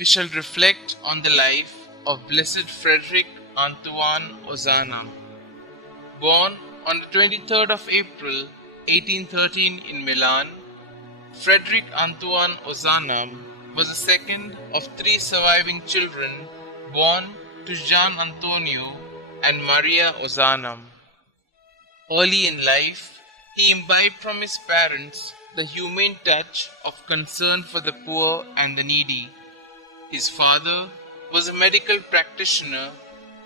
we shall reflect on the life of Blessed Frederic Antoine Ozanam. Born on the 23rd of April 1813 in Milan, Frederic Antoine Ozanam was the second of three surviving children born to Gian Antonio and Maria Ozanam. Early in life, he imbibed from his parents the humane touch of concern for the poor and the needy. His father was a medical practitioner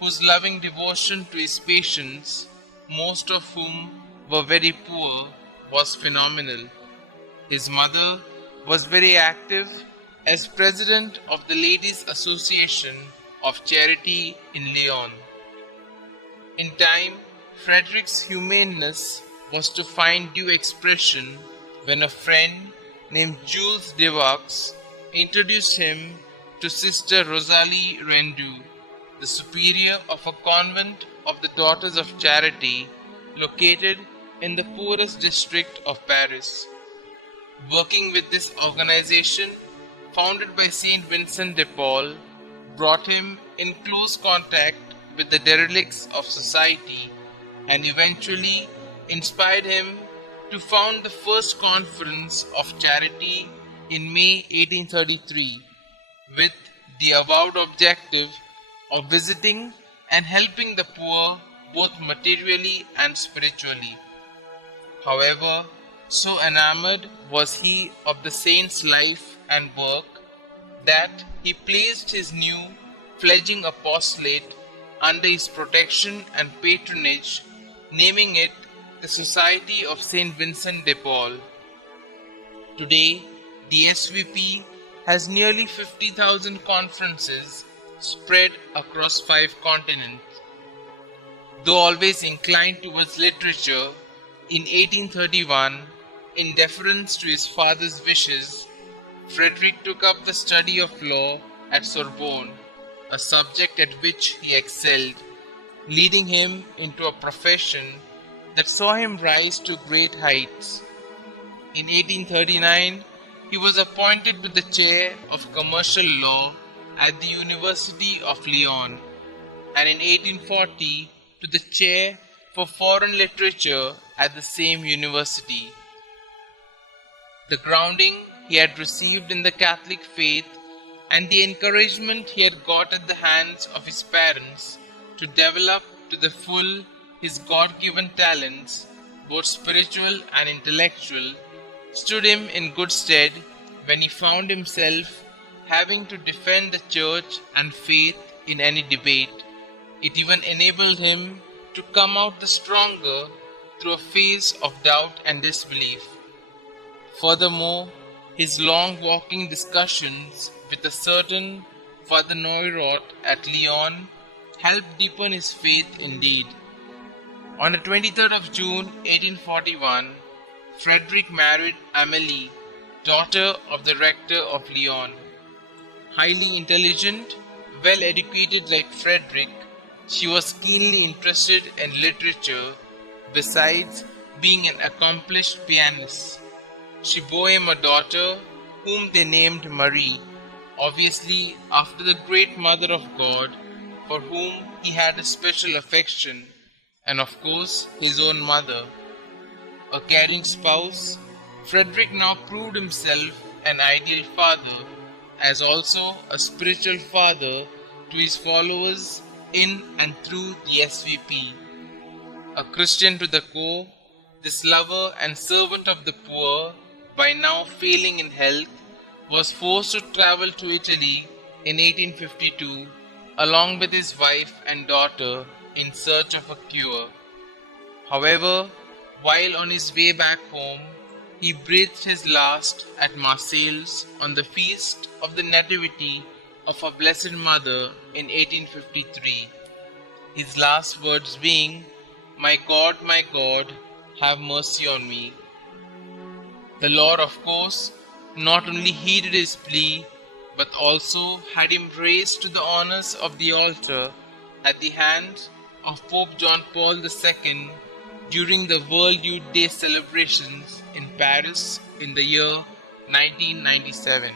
whose loving devotion to his patients, most of whom were very poor, was phenomenal. His mother was very active as president of the Ladies' Association of Charity in Lyon. In time, Frederick's humaneness was to find due expression when a friend named Jules Devax introduced him to Sister Rosalie Rendu, the superior of a convent of the Daughters of Charity located in the poorest district of Paris. Working with this organization, founded by Saint Vincent de Paul, brought him in close contact with the derelicts of society and eventually inspired him to found the first conference of charity in May 1833 with the avowed objective of visiting and helping the poor both materially and spiritually. However, so enamored was he of the saint's life and work that he placed his new fledgling apostolate under his protection and patronage, naming it the Society of Saint Vincent de Paul. Today, the SVP has nearly 50,000 conferences spread across 5 continents. Though always inclined towards literature, in 1831, in deference to his father's wishes, Frederick took up the study of law at Sorbonne, a subject at which he excelled, leading him into a profession that saw him rise to great heights. In 1839, he was appointed to the chair of commercial law at the University of Lyon, and in 1840 to the chair for foreign literature at the same university. The grounding he had received in the Catholic faith and the encouragement he had got at the hands of his parents to develop to the full his God-given talents, both spiritual and intellectual, stood him in good stead when he found himself having to defend the church and faith in any debate. It even enabled him to come out the stronger through a phase of doubt and disbelief. Furthermore, his long walking discussions with a certain Father Noirot at Lyon helped deepen his faith indeed. On the 23rd of June 1841, Frederick married Amélie, daughter of the rector of Lyon. Highly intelligent, well educated like Frederick, she was keenly interested in literature, besides being an accomplished pianist. She bore him a daughter whom they named Marie, obviously after the great Mother of God, for whom he had a special affection, and of course his own mother. A caring spouse, Frederick now proved himself an ideal father, as also a spiritual father to his followers in and through the SVP. A Christian to the core, this lover and servant of the poor, by now failing in health, was forced to travel to Italy in 1852 along with his wife and daughter in search of a cure. However, while on his way back home, he breathed his last at Marseilles on the feast of the Nativity of our Blessed Mother in 1853. His last words being, my God, have mercy on me." The Lord, of course, not only heeded his plea, but also had him raised to the honors of the altar at the hands of Pope John Paul II during the World Youth Day celebrations in Paris in the year 1997.